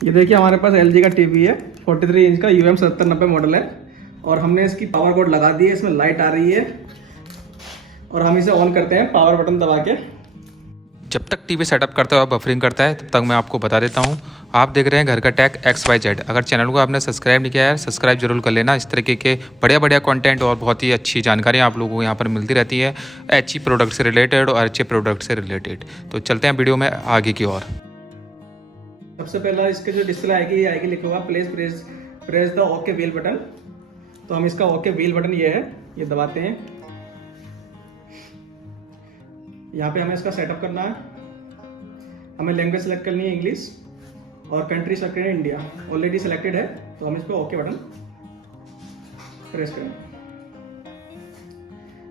ये देखिए हमारे पास LG का टीवी है 43 इंच का UM 7090 मॉडल है और हमने इसकी पावर कोड लगा दी है। इसमें लाइट आ रही है और हम इसे ऑन करते हैं पावर बटन दबा के। जब तक टीवी सेटअप करता है और बफरिंग करता है तब तक मैं आपको बता देता हूँ। आप देख रहे हैं घर का टेक XYZ। अगर चैनल को आपने सब्सक्राइब नहीं किया है, सब्सक्राइब जरूर कर लेना। इस तरीके के बढ़िया कंटेंट और बहुत ही अच्छी जानकारी आप लोगों को यहाँ पर मिलती रहती है, HE प्रोडक्ट से रिलेटेड और अच्छे प्रोडक्ट से रिलेटेड। तो चलते हैं वीडियो में आगे की ओर। सबसे पहला इसके जो डिस्प्ले आएगी ये आएगी लिखा हुआ press the okay wheel button. तो हम इसका ओके व्हील बटन ये है, ये दबाते हैं। यहाँ पे हमें इसका सेटअप करना है। हमें लैंग्वेज सेलेक्ट करनी है इंग्लिश और कंट्री सेलेक्ट करनी है इंडिया। ऑलरेडी सेलेक्टेड है तो हम इस पर ओके बटन प्रेस करें।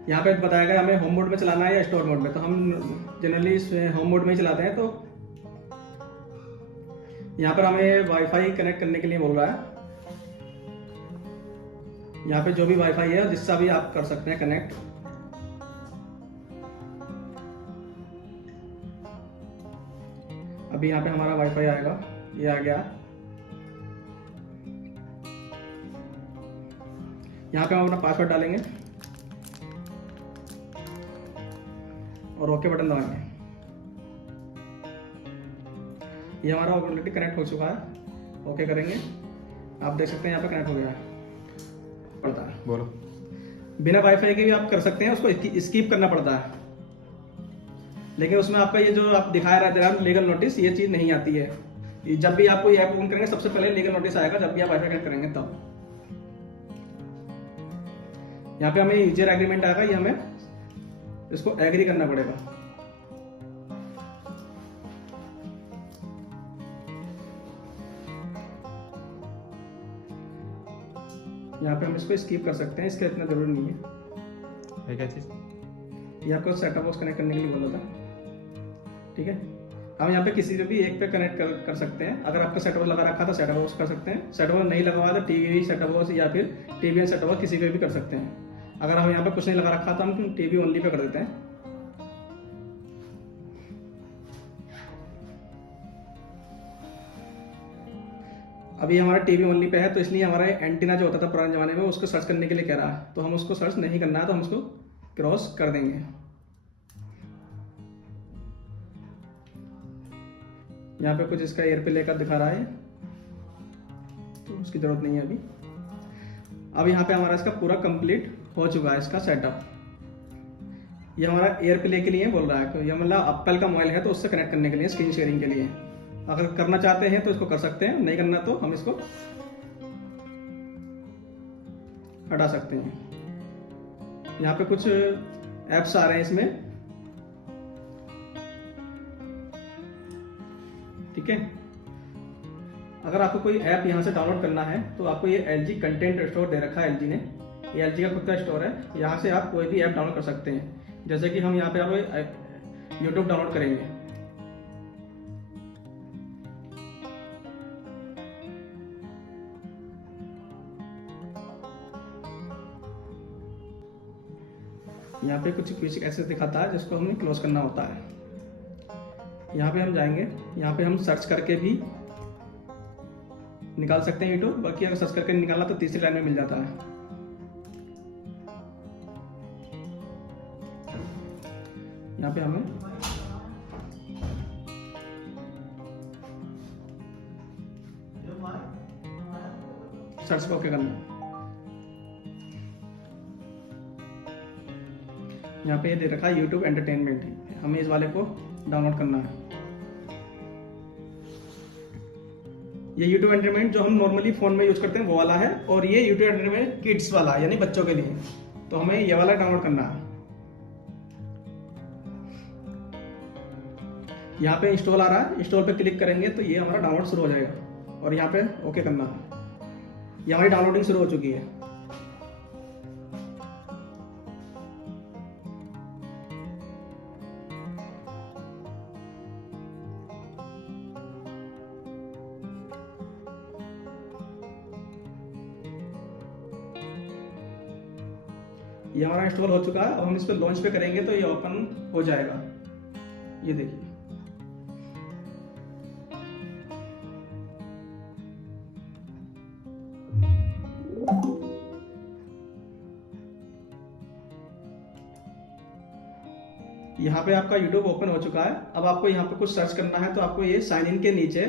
यहाँ पे बताएगा हमें होम मोड में चलाना है या स्टोर मोड में। तो हम जनरली होम मोड में ही चलाते हैं। तो यहाँ पर हमें वाईफाई कनेक्ट करने के लिए बोल रहा है। यहाँ पे जो भी वाईफाई है जिससे भी आप कर सकते हैं कनेक्ट। अभी यहाँ पे हमारा वाईफाई आएगा, ये आ गया। यहाँ पे हम अपना पासवर्ड डालेंगे और ओके बटन दबाएंगे। ये हमारा ऑलरेडी कनेक्ट हो चुका है। ओके करेंगे, आप देख सकते हैं यहाँ पे कनेक्ट हो गया है। पड़ता है बोलो। बिना वाईफाई के भी आप कर सकते हैं, उसको स्किप करना पड़ता है। लेकिन उसमें आपका ये जो आप दिखा रहा है लीगल नोटिस, ये चीज नहीं आती है। जब भी आप कोई ऐप ओपन करेंगे सबसे पहले लीगल नोटिस आएगा, जब भी आप वाईफाई कनेक्ट करेंगे तब। यहाँ पे हमें यूजर एग्रीमेंट आएगा, ये हमें इसको एग्री करना पड़ेगा। यहाँ पे हम इसको स्किप कर सकते हैं, इसका इतना जरूरी नहीं है। क्या चीज़? ये आपको सेटअप बॉक्स कनेक्ट करने के लिए बोला था, ठीक है। हम यहाँ पे किसी से भी एक पे कनेक्ट कर सकते हैं। अगर आपका सेटअप लगा रखा था सेटअप बॉक्स कर सकते हैं। सेटअप नहीं लगा हुआ तो टीवी सेटअप बॉक्स या फिर टीवी सेटअप बॉक्स किसी पे भी कर सकते हैं। अगर हम यहाँ पे कुछ नहीं लगा रखा तो हम टीवी ओनली पे कर देते हैं। अभी हमारा टीवी ओनली पे है तो इसलिए हमारा एंटीना जो होता था पुराने जमाने में उसको सर्च करने के लिए कह रहा है। तो हम उसको सर्च नहीं करना है तो हम उसको क्रॉस कर देंगे। यहाँ पे कुछ इसका एयर पे लेकर दिखा रहा है तो उसकी जरूरत नहीं है अभी। अब यहाँ पे हमारा इसका पूरा कंप्लीट हो चुका है इसका सेटअप। ये हमारा एयर प्ले के लिए बोल रहा है। ये मतलब एप्पल का मोबाइल है तो उससे कनेक्ट करने के लिए, स्क्रीन शेयरिंग के लिए। अगर करना चाहते हैं तो इसको कर सकते हैं, नहीं करना तो हम इसको हटा सकते हैं। यहाँ पे कुछ ऐप्स आ रहे हैं इसमें, ठीक है। अगर आपको कोई ऐप यहाँ से डाउनलोड करना है तो आपको ये LG कंटेंट स्टोर दे रखा है LG ने। ये LG का खुद का स्टोर है, यहाँ से आप कोई भी ऐप डाउनलोड कर सकते हैं। जैसे कि हम यहाँ पे आप यूट्यूब डाउनलोड करेंगे। यहाँ पे कुछ ऐसे दिखाता है जिसको हमें क्लोज करना होता है। यहाँ पे हम जाएंगे, यहाँ पे हम सर्च करके भी निकाल सकते हैं यूट्यूब। बाकी अगर सर्च करके निकालना तो तीसरी लाइन में मिल जाता है। यहाँ पे हमें सर्च पे ओके करना है। यहाँ पे ये दे रखा है यूट्यूब एंटरटेनमेंट, हमें इस वाले को डाउनलोड करना है। ये यूट्यूब एंटरटेनमेंट जो हम नॉर्मली फोन में यूज करते हैं वो वाला है, और ये यूट्यूब एंटरटेनमेंट किड्स वाला यानी बच्चों के लिए। तो हमें ये वाला डाउनलोड करना है। यहाँ पे इंस्टॉल आ रहा है, इंस्टॉल पे क्लिक करेंगे तो ये हमारा डाउनलोड शुरू हो जाएगा और यहाँ पे ओके करना है। ये हमारी डाउनलोडिंग शुरू हो चुकी है। ये हमारा इंस्टॉल हो चुका है। अब हम इस पर लॉन्च पे करेंगे तो ये ओपन हो जाएगा। ये देखिए यहाँ पे आपका यूट्यूब ओपन हो चुका है। अब आपको यहाँ पे कुछ सर्च करना है तो आपको ये साइन इन के नीचे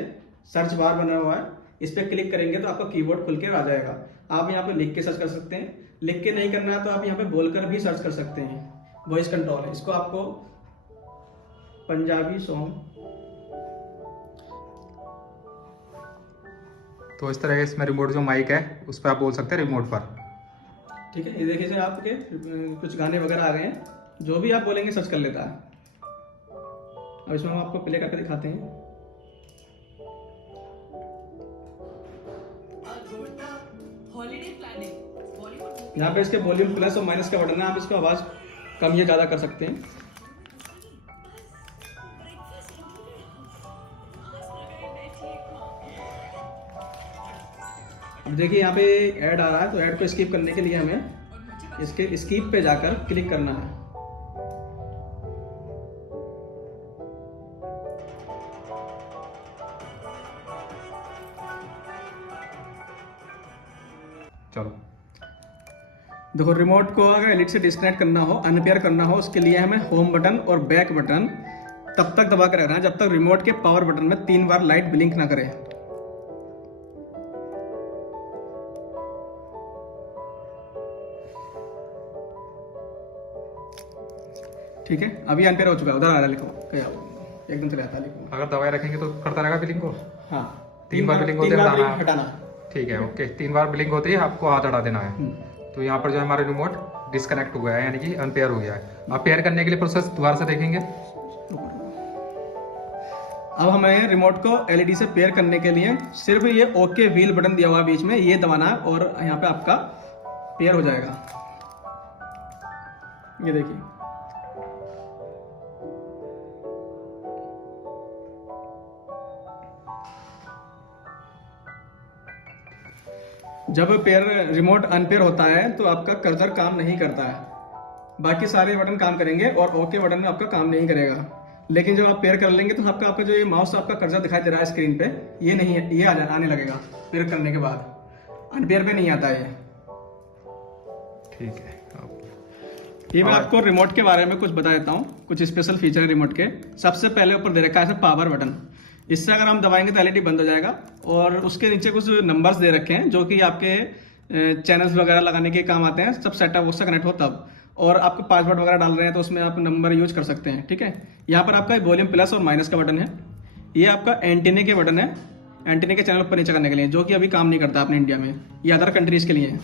सर्च बार बना हुआ है, इस पर क्लिक करेंगे तो आपका कीबोर्ड खुल के आ जाएगा। आप यहाँ पे लिख के सर्च कर सकते हैं, लिख के नहीं करना है तो आप यहाँ पे बोलकर भी सर्च कर सकते हैं। वॉइस कंट्रोल है, इसको आपको पंजाबी सॉन्ग, तो इस तरह इसमें रिमोट जो माइक है उस पर आप बोल सकते हैं रिमोट पर। ठीक है। ये देखिए से आपके कुछ गाने वगैरह आ गए हैं, जो भी आप बोलेंगे सर्च कर लेता है। अब इसमें हम आपको प्ले करके दिखाते हैं। यहाँ पे इसके वॉल्यूम प्लस और माइनस का बटन है, आप इसको आवाज कम या ज्यादा कर सकते हैं। अब देखिए यहाँ पे ऐड आ रहा है, तो ऐड को स्किप करने के लिए हमें इसके स्किप पे जाकर क्लिक करना है। चलो देखो, रिमोट को अगर एलईडी से डिस्कनेक्ट करना हो, अनपेयर करना हो, उसके लिए हमें होम बटन और बैक बटन तब तक दबा कर रखना है जब तक रिमोट के पावर बटन में 3 बार लाइट ब्लिंक ना करे। ठीक है, अभी अनपेयर हो चुका है, उधर आ रहा है, लिखो क्या एकदम से रहता है, लिखो। अगर दबाए रखेंगे तो करता रहेगा बिलिंग को। हाँ, 3 बार बिलिंग होते हटाना हटाना। ठीक है, ओके। 3 बार बिलिंग होती है, आपको हाथ हटा देना है। तो यहाँ पर जो हमारा रिमोट डिस्कनेक्ट हो गया है, यानी कि अनपेयर हो गया है। अब पेयर करने के लिए प्रोसेस दोबारा से देखेंगे। अब हमें रिमोट को एलईडी से पेयर करने के लिए सिर्फ ये ओके व्हील बटन दिया हुआ है बीच में, ये दबाना है और यहाँ पे आपका पेयर हो जाएगा। ये देखिए, जब पेयर रिमोट अनपेयर होता है तो आपका कर्सर काम नहीं करता है, बाकी सारे बटन काम करेंगे और ओके बटन में आपका काम नहीं करेगा। लेकिन जब आप पेयर कर लेंगे तो आपका जो ये माउस आपका कर्सर दिखाई दे रहा है स्क्रीन पे, ये नहीं है, ये आने लगेगा पेयर करने के बाद। अनपेयर पे नहीं आता है। ठीक है, ये मैं आपको रिमोट के बारे में कुछ बता देता हूँ, कुछ स्पेशल फीचर है रिमोट के। सबसे पहले ऊपर दे रखा है पावर बटन, इससे अगर हम दबाएंगे तो एलईडी बंद हो जाएगा। और उसके नीचे कुछ नंबर्स दे रखे हैं जो कि आपके चैनल्स वगैरह लगाने के काम आते हैं, सब सेटअप उससे कनेक्ट हो तब। और आपको पासवर्ड वगैरह डाल रहे हैं तो उसमें आप नंबर यूज कर सकते हैं। ठीक है, यहाँ पर आपका वॉल्यूम प्लस और माइनस का बटन है। ये आपका एंटीने के बटन है, एंटीने के चैनल ऊपर नीचे करने के लिए, जो कि अभी काम नहीं करता अपने इंडिया में, ये अदर कंट्रीज के लिए है।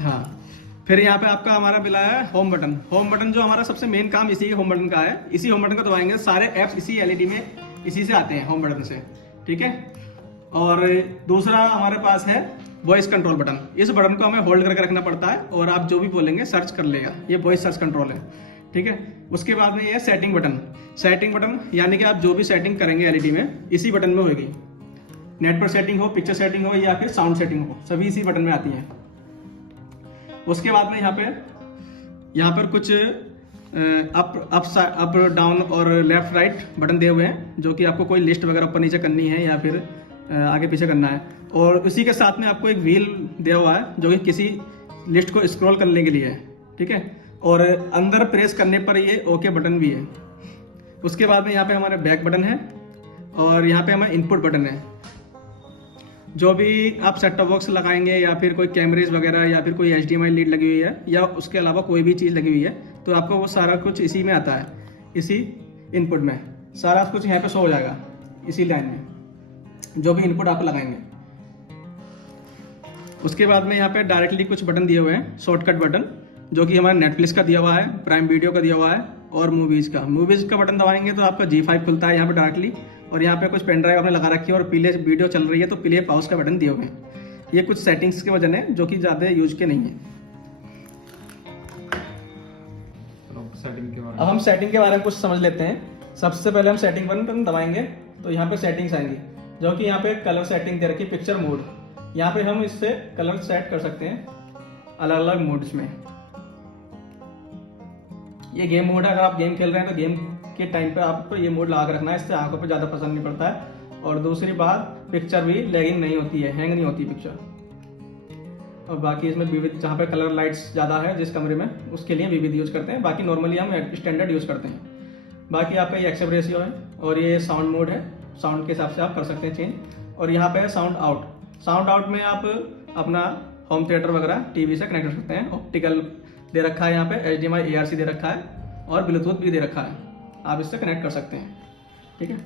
हाँ, फिर यहाँ पे आपका हमारा मिला है होम बटन। होम बटन जो हमारा सबसे मेन काम इसी होम बटन का है, इसी होम बटन को दबाएंगे सारे ऐप्स इसी एलईडी में इसी से आते हैं, होम बटन से। ठीक है, और दूसरा हमारे पास है वॉइस कंट्रोल बटन। इस बटन को हमें होल्ड करके रखना पड़ता है और आप जो भी बोलेंगे सर्च कर लेगा, ये वॉइस सर्च कंट्रोल है। ठीक है, उसके बाद में ये सेटिंग बटन। सेटिंग बटन यानी कि आप जो भी सेटिंग करेंगे एलईडी में इसी बटन में होगी। नेट पर सेटिंग हो, पिक्चर सेटिंग हो या फिर साउंड सेटिंग हो, सभी इसी बटन में आती है। उसके बाद में यहाँ पर कुछ अप डाउन और लेफ्ट राइट बटन दिए हुए हैं, जो कि आपको कोई लिस्ट वगैरह ऊपर नीचे करनी है या फिर आगे पीछे करना है। और उसी के साथ में आपको एक व्हील दिया हुआ है जो कि किसी लिस्ट को स्क्रॉल करने के लिए है। ठीक है, और अंदर प्रेस करने पर ये ओके बटन भी है। उसके बाद में यहाँ पे हमारे बैक बटन है और यहाँ पे हमारा इनपुट बटन है। जो भी आप सेट टॉप बॉक्स लगाएंगे या फिर कोई कैमरेज वगैरह या फिर कोई HDMI लीड लगी हुई है या उसके अलावा कोई भी चीज़ लगी हुई है तो आपको वो सारा कुछ इसी में आता है, इसी इनपुट में सारा कुछ यहाँ पे शो हो जाएगा इसी लाइन में, जो भी इनपुट आप लगाएंगे। उसके बाद में यहाँ पे डायरेक्टली कुछ बटन दिए हुए हैं, शॉर्टकट बटन, जो कि हमारा नेटफ्लिक्स का दिया हुआ है, प्राइम वीडियो का दिया हुआ है और मूवीज़ का बटन दबाएंगे तो आपका G5 खुलता है यहाँ पे डायरेक्टली। और यहाँ पे कुछ पेन ड्राइव आपने लगा रखी है और प्ले वीडियो चल रही है तो प्ले पाउस का बटन दिए हुए हैं। ये कुछ सेटिंग्स के वजह है जो कि ज़्यादा यूज के नहीं है। अब हम सेटिंग के बारे में कुछ समझ लेते हैं। सबसे पहले हम सेटिंग बटन दबाएंगे तो यहाँ पे सेटिंग्स आएंगी, जो कि यहाँ पे कलर सेटिंग दे रखी है, पिक्चर मोड। यहाँ पे हम इससे कलर सेट कर सकते हैं अलग अलग मोड्स में। ये गेम मोड है, अगर आप गेम खेल रहे हैं तो गेम के टाइम पे आपको ये मोड लगा रखना है, इससे आंखों पे ज़्यादा पसंद नहीं पड़ता है। और दूसरी बात, पिक्चर भी लैगिंग नहीं होती है, हैंग नहीं होती पिक्चर। और बाकी इसमें विविध जहाँ पे कलर लाइट्स ज़्यादा है जिस कमरे में उसके लिए विविध यूज़ करते हैं, बाकी नॉर्मली हम स्टैंडर्ड यूज़ करते हैं। बाकी आपका ये एक्सेप्ट रेशियो है और ये साउंड मोड है, साउंड के हिसाब से आप कर सकते हैं चेंज। और यहाँ पे है साउंड आउट। साउंड आउट में आप अपना होम थिएटर वगैरह टीवी से कनेक्ट कर सकते हैं। ऑप्टिकल दे रखा है, यहाँ पे HDMI ARC दे रखा है और ब्लूटूथ भी दे रखा है, आप इससे कनेक्ट कर सकते हैं। ठीक है।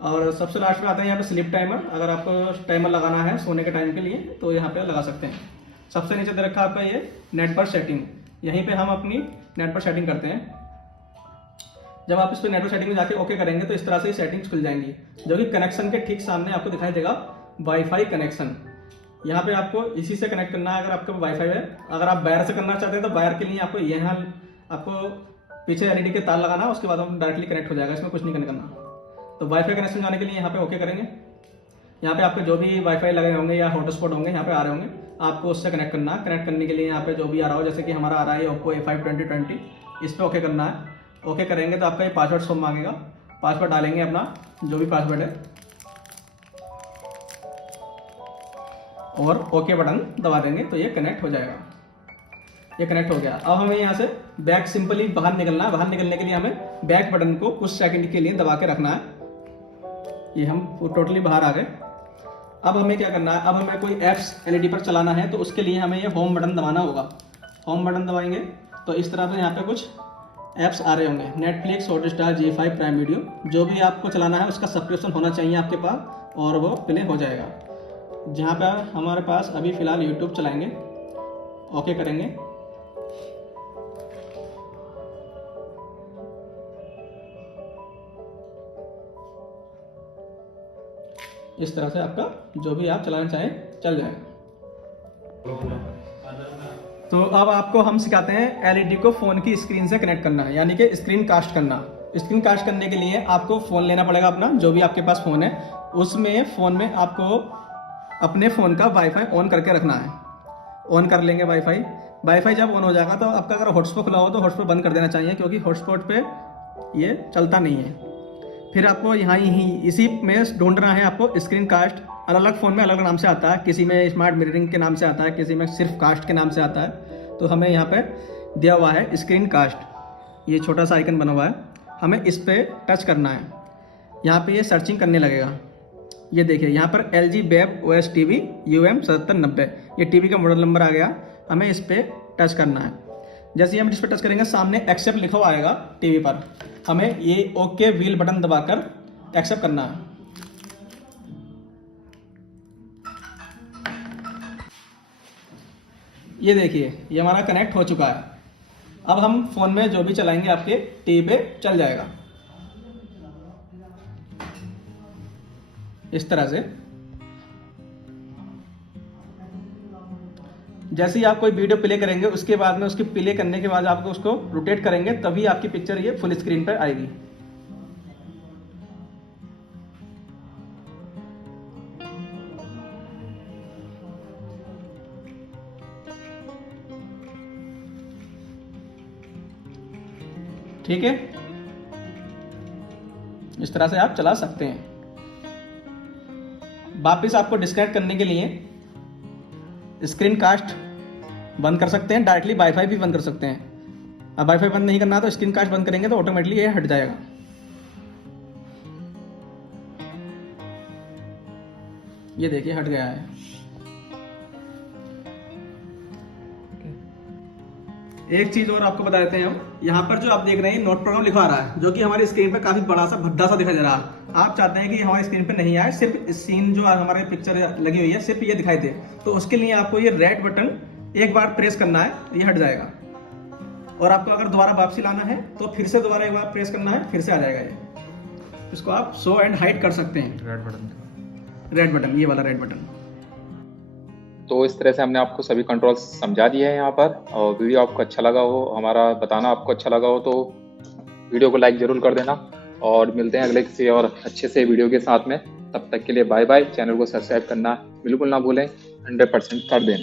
और सबसे लास्ट में आता है यहाँ पे स्लीप टाइमर। अगर आपको टाइमर लगाना है सोने के टाइम के लिए तो यहाँ पे लगा सकते हैं। सबसे नीचे दे रखा है आपका ये नेट पर सेटिंग। यहीं पे हम अपनी नेट पर सेटिंग करते हैं। जब आप इस पर नेटवर्क सेटिंग में जाके ओके करेंगे तो इस तरह से सेटिंग्स खुल जाएंगी, जो कि कनेक्शन के ठीक सामने आपको दिखाई देगा वाईफाई कनेक्शन। यहाँ पे आपको इसी से कनेक्ट करना है अगर आपका वाईफाई है। अगर आप वायर से करना चाहते हैं तो वायर के लिए आपको यहाँ आपको पीछे LED के तार लगाना, उसके बाद हम डायरेक्टली कनेक्ट हो जाएगा, इसमें कुछ नहीं करना। तो वाईफाई कनेक्शन जाने के लिए यहाँ पे ओके करेंगे। यहाँ पे आपके जो भी वाईफाई लगे होंगे या हॉटस्पॉट होंगे यहाँ पे आ रहे होंगे, आपको उससे कनेक्ट करना। कनेक्ट करने के लिए यहाँ पे जो भी आ रहा हो, जैसे कि हमारा आ रहा है Oppo A5 2020, इस पर ओके करना है। ओके करेंगे तो आपका ये पासवर्ड सब मांगेगा, पासवर्ड डालेंगे अपना जो भी पासवर्ड है और ओके बटन दबा देंगे तो ये कनेक्ट हो जाएगा। ये कनेक्ट हो गया। अब हमें यहाँ से बैक सिंपली बाहर निकलना है। बाहर निकलने के लिए हमें बैक बटन को कुछ सेकंड के लिए दबा के रखना है। ये हम टोटली बाहर आ गए। अब हमें क्या करना है, अब हमें कोई एप्स LED पर चलाना है तो उसके लिए हमें ये होम बटन दबाना होगा। होम बटन दबाएंगे तो इस तरह से यहाँ पे कुछ ऐप्स आ रहे होंगे, Netflix, Hotstar, G5, prime video. जो भी आपको चलाना है उसका सब्सक्रिप्शन होना चाहिए आपके पास और वो प्ले हो जाएगा। जहाँ पे हमारे पास अभी फ़िलहाल यूट्यूब चलाएंगे, ओके करेंगे। इस तरह से आपका जो भी आप चलाना चाहें चल जाएगा। तो अब आपको हम सिखाते हैं LED को फ़ोन की स्क्रीन से कनेक्ट करना, यानी कि स्क्रीन कास्ट करना। स्क्रीन कास्ट करने के लिए आपको फ़ोन लेना पड़ेगा अपना, जो भी आपके पास फ़ोन है उसमें फ़ोन में आपको अपने फ़ोन का वाईफाई ऑन करके रखना है। ऑन कर लेंगे वाईफाई जब ऑन हो जाएगा तो आपका अगर हॉटस्पॉट खुला हो तो हॉटस्पॉट बंद कर देना चाहिए, क्योंकि हॉटस्पॉट पे ये चलता नहीं है। फिर आपको यहाँ ही इसी में ढूंढना है आपको स्क्रीन कास्ट। अलग अलग फ़ोन में अलग अलग नाम से आता है, किसी में स्मार्ट मिररिंग के नाम से आता है, किसी में सिर्फ कास्ट के नाम से आता है। तो हमें यहाँ पे दिया हुआ है स्क्रीन कास्ट, ये छोटा सा आइकन बना हुआ है, हमें इस पर टच करना है। यहाँ पे ये सर्चिंग करने लगेगा। ये देखिए यहाँ पर LG Web OS TV UM 7790, ये टीवी का मॉडल नंबर आ गया। हमें इस पर टच करना है। जैसे ही हम इस पर टच करेंगे सामने एक्सेप्ट लिखा हुआ आएगा टीवी पर, हमें ये ओके व्हील बटन दबाकर एक्सेप्ट करना है। ये देखिए ये हमारा कनेक्ट हो चुका है। अब हम फोन में जो भी चलाएंगे आपके टीवी पे चल जाएगा इस तरह से। जैसे ही आप कोई वीडियो प्ले करेंगे उसके बाद में उसकी प्ले करने के बाद आपको उसको रोटेट करेंगे तभी आपकी पिक्चर ये फुल स्क्रीन पर आएगी। ठीक है, इस तरह से आप चला सकते हैं। वापस आपको डिस्कनेक्ट करने के लिए स्क्रीन कास्ट बंद कर सकते हैं, डायरेक्टली वाईफाई भी बंद कर सकते हैं। अब वाईफाई बंद नहीं करना तो स्क्रीन कास्ट बंद करेंगे तो ऑटोमेटिकली ये हट जाएगा। ये देखिए हट गया है। एक चीज और आपको बता देते हैं हम, यहाँ पर जो आप देख रहे हैं नोट प्रोग्राम लिखा आ रहा है, जो कि हमारी स्क्रीन पर काफी बड़ा सा भद्दा सा दिखाई दे रहा है। आप चाहते हैं कि हमारी स्क्रीन पे नहीं आए, सिर्फ सीन जो हमारे पिक्चर लगी हुई है सिर्फ ये दिखाई दे, तो उसके लिए आपको ये रेड बटन एक बार प्रेस करना है, ये हट जाएगा। और आपको अगर दोबारा वापसी लाना है तो फिर से दोबारा एक बार प्रेस करना है, फिर से आ जाएगा ये। इसको आप शो एंड हाइड कर सकते हैं। रेड बटन, ये वाला रेड बटन। तो इस तरह से हमने आपको सभी कंट्रोल्स समझा दिए हैं यहाँ पर। और वीडियो आपको अच्छा लगा हो, हमारा बताना आपको अच्छा लगा हो तो वीडियो को लाइक जरूर कर देना। और मिलते हैं अगले किसी और अच्छे से वीडियो के साथ में। तब तक के लिए बाय बाय। चैनल को सब्सक्राइब करना बिल्कुल ना भूलें, 100% कर दें।